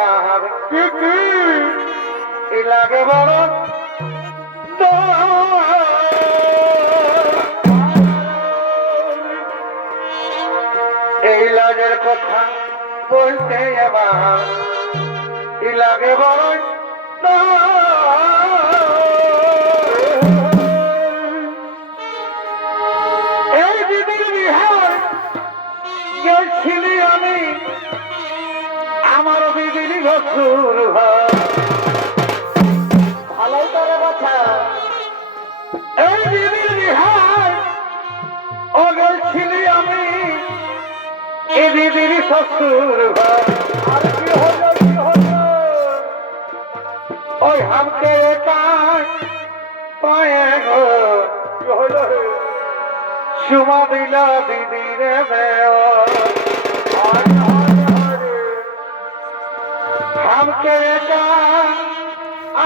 আমার কি লাগে বড় এই লাজের কথা বলতে আমার লাগে বড় এই দিদির বিহার গেছিলি আমি আমার দিদির বছর ভালোই করে কথা এই দিদির বিহার ও গেছিলি আমি এই দিদির শ্বশুর আর কি হলো ওই হামকে পায়ে গো কি হলো সুমা দিলা দিদির হামকে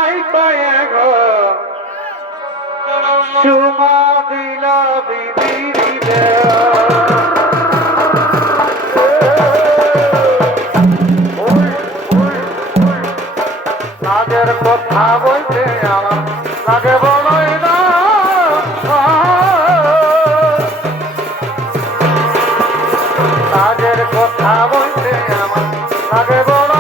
আই পায়ে গো সুমা দিলা দিদির লাজের কথা বলতে আমার লাগে বড়ই না লাজের কথা বলতে আমার লাগে বড়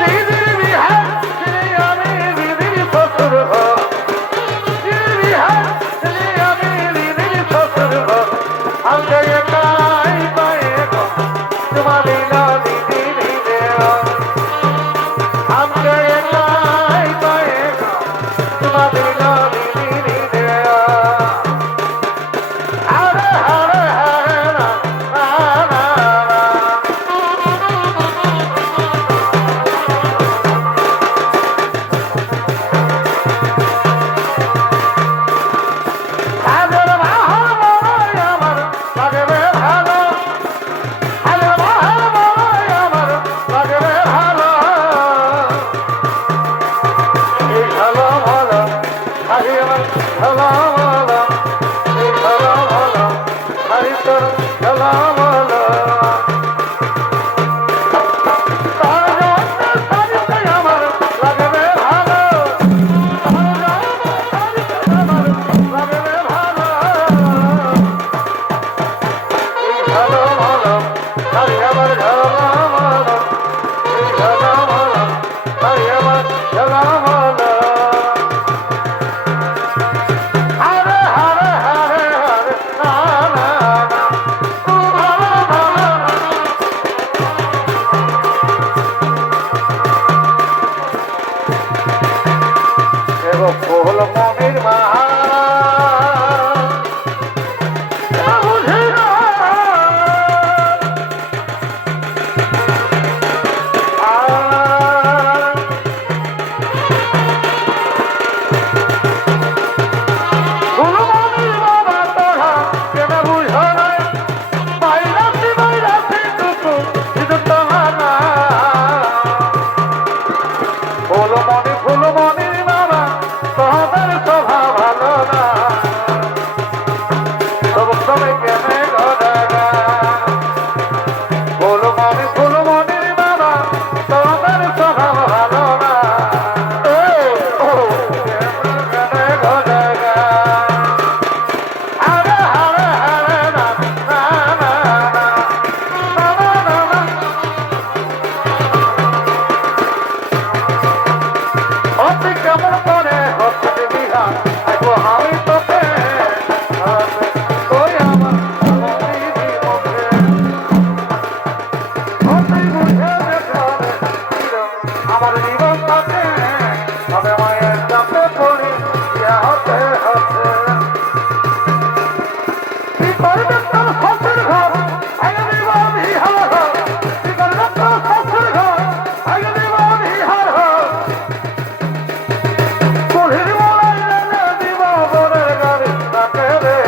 দিদির বিহার আমি দিদির শ্বশুর দিদির বিহার আমি দিদির শ্বশুর আমাকে একাই পায়ে গো তোমার দিলা দিদির দেওয়া আমাকে একাই পায়ে গো তোমার দিলা দিদির দেওয়া আরে আরে আরে না না না আজের বাহার মনে আমার লাগবে ভালো আজের বাহার মনে আমার লাগবে ভালো এই ভালো ভালো আরে আমার ভালো ভালো এই ভালো ভালো আরে তোর ভালো ভালো তার জন্য সারিতে আমার লাগবে ভালো তার জন্য সারিতে আমার লাগবে ভালো এই ভালো ভালো আরে আমার ভালো ভালো এই ভালো ভালো আরে আমার ভালো ভালো আরে আরে আরে আরে না না না ও ভালো ভালো এগো ফুল মনির মা বুঝি না ফুল মনির বাবা তোরা কেন বুঝো না বাইরাতি টুকু কিন্তু তোমার না ফুল মনির বাবা তোমাদের স্বভাব ভালো না সব সময় কেনে গড়া ফুল মনির বাবা তোমাদের স্বভাব ভালো না কেনে গড়া আরে আরে আরে না না না না না না না অতি কেমন করে হচ্ছে বিহার আইবো আমি তোকে তুই আমার দিদি মুখে অতি বুঝে দেখলে আমার জীবন তাকে তবে মায়ের চাপে পড়ি ইয়া হতে হতে কি করবে তোর শ্বশুর ঘর আগে দিব বিহার কি করবে তোর শ্বশুর ঘর আগে দিব বিহার কুড়ির মোড়াই দিব বনের গাড়ি তাকে রে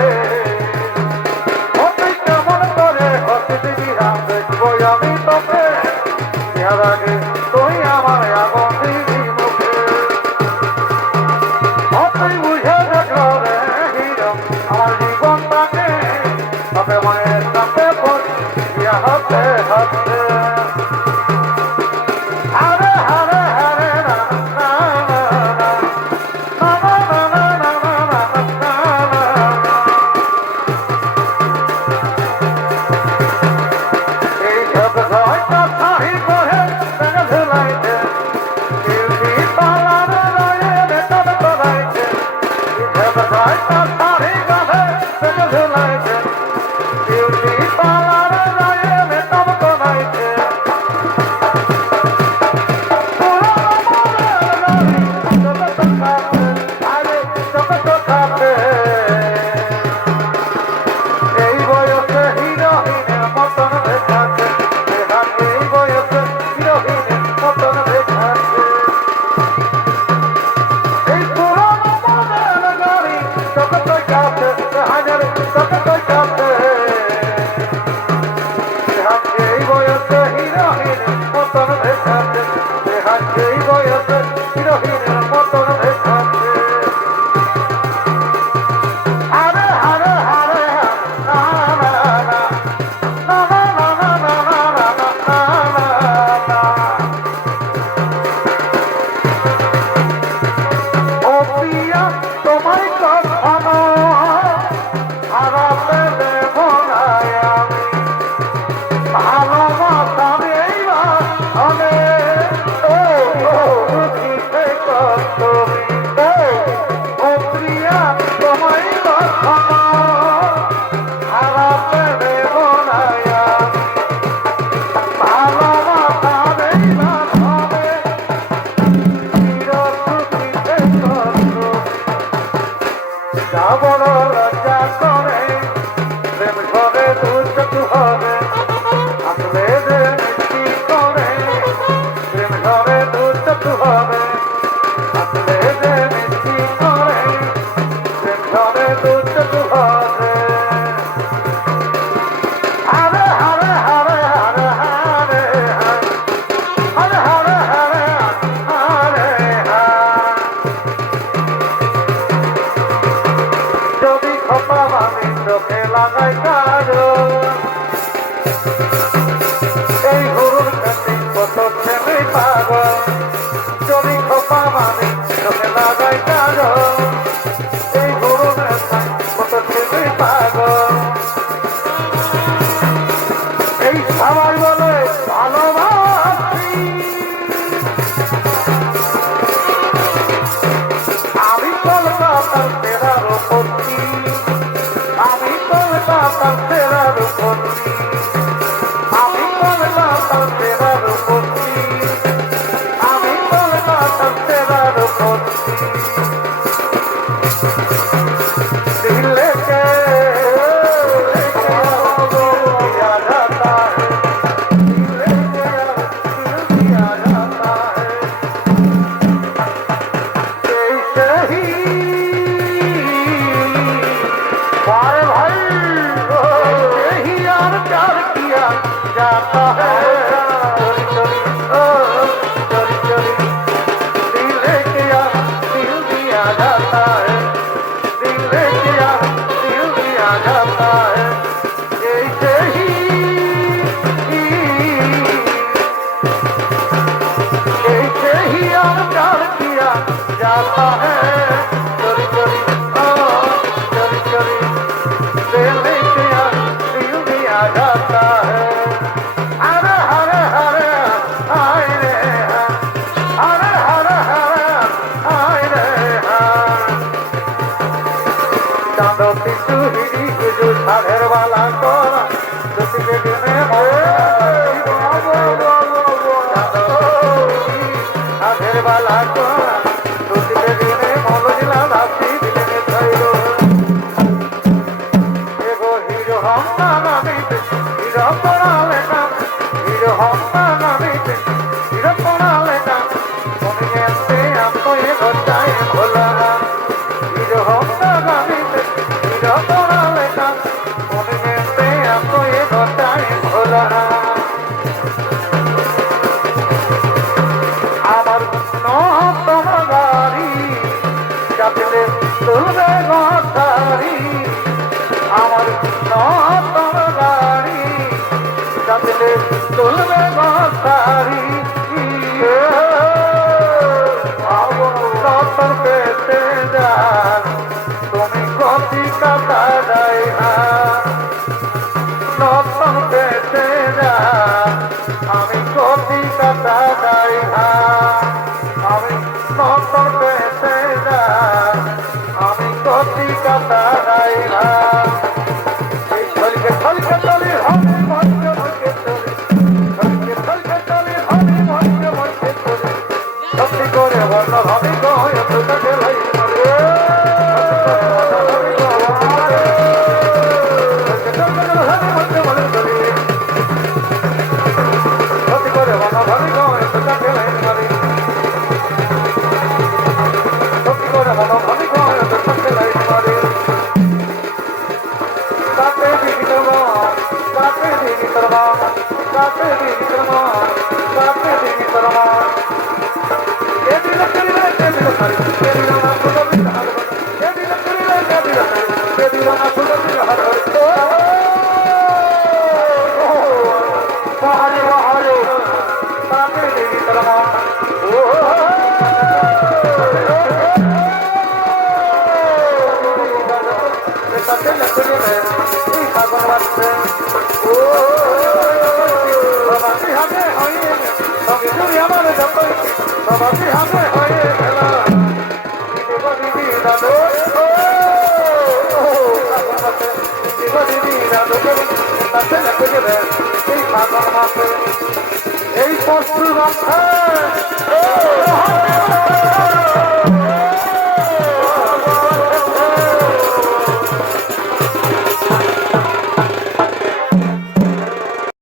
হতে কেমন করে হতে বিহার দেখবো আমি তোকে ইয়ার আগে তুই আমার আগুন দিবি মুখে হতে বুঝে দেখলো রে হিরো আমার জীবনটাকে তবে মায়ের একটু হবে আসলে যে মিষ্টি করে পেছনে দুধ হবে আরে হারে হারে হারে হারে হারে হারে হারে হারে যদি খোপা আমি চোখে লাগাই কাজল এই গরুর কাছে কত ছেলে পাগল যদি খোপা আমি চোখে লাগাই কাজল এই গরুর কাছে কত ছেলে পাগল এই সবাই বলে ভালোবাসি আমি কলকাতার ফেরার উপস্থি আমি কলকাতার ফেরার উপস্থি আমি কলকাতার ফেরার উপস্থি আমি কলকাতার ফেরার উপস্থি দিলে কে दिया जाता है दिल दिया जाता है कैसे ही प्यार भाई कैसे ही यार प्यार किया जाता है चोरी चोरी चोरी दिल दिया जाता है दिल दिया जाता है ऐसे ही यार प्यार किया जाता है चोरी चोरी चोरी चोरी दिल दिया जाता है अरे हरे हरे हाय रे हरे हरे हरे हाय रे चांदो पिछू हिरी गुजू साधेर वाला कोरा तुझे दिने साधेर वाला कोरा तुझे दिने मोलो जिला राती दिने थैरो एगो हीरो हम्मा नामीते हीरो पड़ाले नाम हीरो हम्मा नामीते हीरो पड़ाले नाम मोनियंते आपको ये घटाए भोला हीरो हम्मा नामीते हीरो पड़ाले नाम मोनियंते आपको ये घटाए भोला আমার নতুন গাড়ি চাপলে তুলবে গঠারি আমার নতুন গাড়ি চাপলে তুলবে গঠারি নতুন পেতে যান তুমি কপি কাটা যাই নতুন পেতে যান আমি কপি কাটা যাই আমি নতুন পেতে যান আমি কপি কাটা যাই এই ছলকে ছলকে চলি আমি মনকে মনকে চলি ছলকে ছলকে চলি আমি মনকে মনকে চলি সত্যি করে বর্ণ ভাবি গয় তোকে লাই এই পশু রাখে